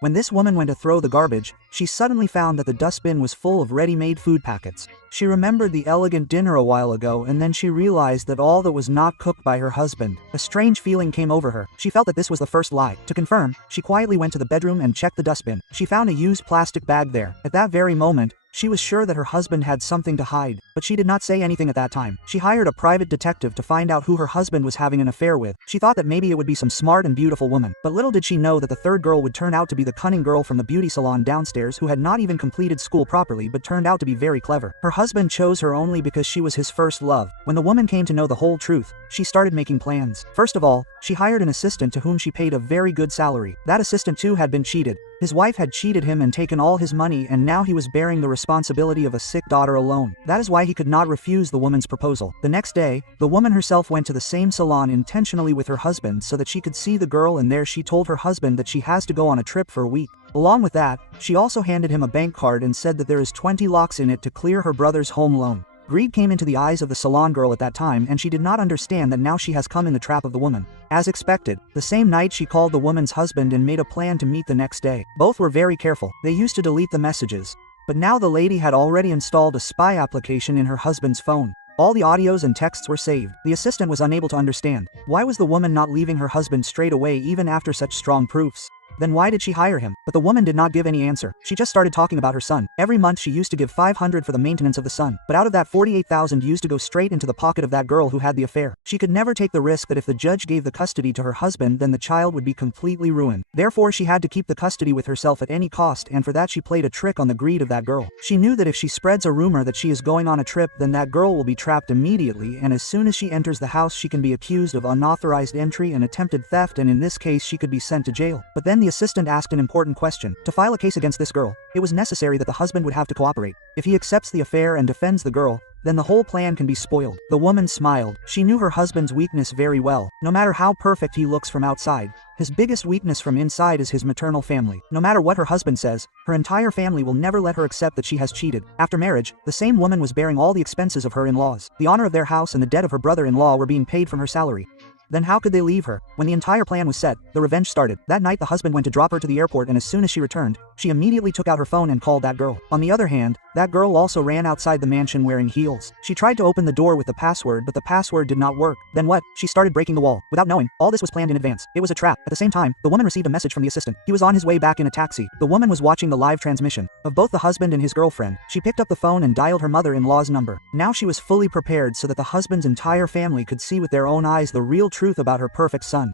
When this woman went to throw the garbage, she suddenly found that the dustbin was full of ready-made food packets. She remembered the elegant dinner a while ago, and then she realized that all that was not cooked by her husband. A strange feeling came over her. She felt that this was the first lie. To confirm, she quietly went to the bedroom and checked the dustbin. She found a used plastic bag there. At that very moment, she was sure that her husband had something to hide, but she did not say anything at that time. She hired a private detective to find out who her husband was having an affair with. She thought that maybe it would be some smart and beautiful woman, but little did she know that the third girl would turn out to be the cunning girl from the beauty salon downstairs who had not even completed school properly but turned out to be very clever. Her husband chose her only because she was his first love. When the woman came to know the whole truth, she started making plans. First of all, she hired an assistant to whom she paid a very good salary. That assistant too had been cheated. His wife had cheated him and taken all his money, and now he was bearing the responsibility of a sick daughter alone. That is why he could not refuse the woman's proposal. The next day, the woman herself went to the same salon intentionally with her husband so that she could see the girl, and there she told her husband that she has to go on a trip for a week. Along with that, she also handed him a bank card and said that there is 20 lakhs in it to clear her brother's home loan. Greed came into the eyes of the salon girl at that time, and she did not understand that now she has come in the trap of the woman. As expected, the same night she called the woman's husband and made a plan to meet the next day. Both were very careful. They used to delete the messages. But now the lady had already installed a spy application in her husband's phone. All the audios and texts were saved. The assistant was unable to understand. Why was the woman not leaving her husband straight away even after such strong proofs? Then why did she hire him? But the woman did not give any answer. She just started talking about her son. Every month she used to give 500 for the maintenance of the son, but out of that 48,000 used to go straight into the pocket of that girl who had the affair. She could never take the risk that if the judge gave the custody to her husband, then the child would be completely ruined. Therefore she had to keep the custody with herself at any cost, and for that she played a trick on the greed of that girl. She knew that if she spreads a rumor that she is going on a trip, then that girl will be trapped immediately, and as soon as she enters the house she can be accused of unauthorized entry and attempted theft, and in this case she could be sent to jail. But then the assistant asked an important question. To file a case against this girl, it was necessary that the husband would have to cooperate. If he accepts the affair and defends the girl, then the whole plan can be spoiled. The woman smiled. She knew her husband's weakness very well. No matter how perfect he looks from outside, his biggest weakness from inside is his maternal family. No matter what her husband says, her entire family will never let her accept that she has cheated. After marriage, the same woman was bearing all the expenses of her in-laws. The honor of their house and the debt of her brother-in-law were being paid from her salary. Then how could they leave her? When the entire plan was set, the revenge started. That night the husband went to drop her to the airport, and as soon as she returned, she immediately took out her phone and called that girl. On the other hand, that girl also ran outside the mansion wearing heels. She tried to open the door with the password, but the password did not work. Then what? She started breaking the wall. Without knowing, all this was planned in advance. It was a trap. At the same time, the woman received a message from the assistant. He was on his way back in a taxi. The woman was watching the live transmission of both the husband and his girlfriend. She picked up the phone and dialed her mother-in-law's number. Now she was fully prepared so that the husband's entire family could see with their own eyes the real truth about her perfect son.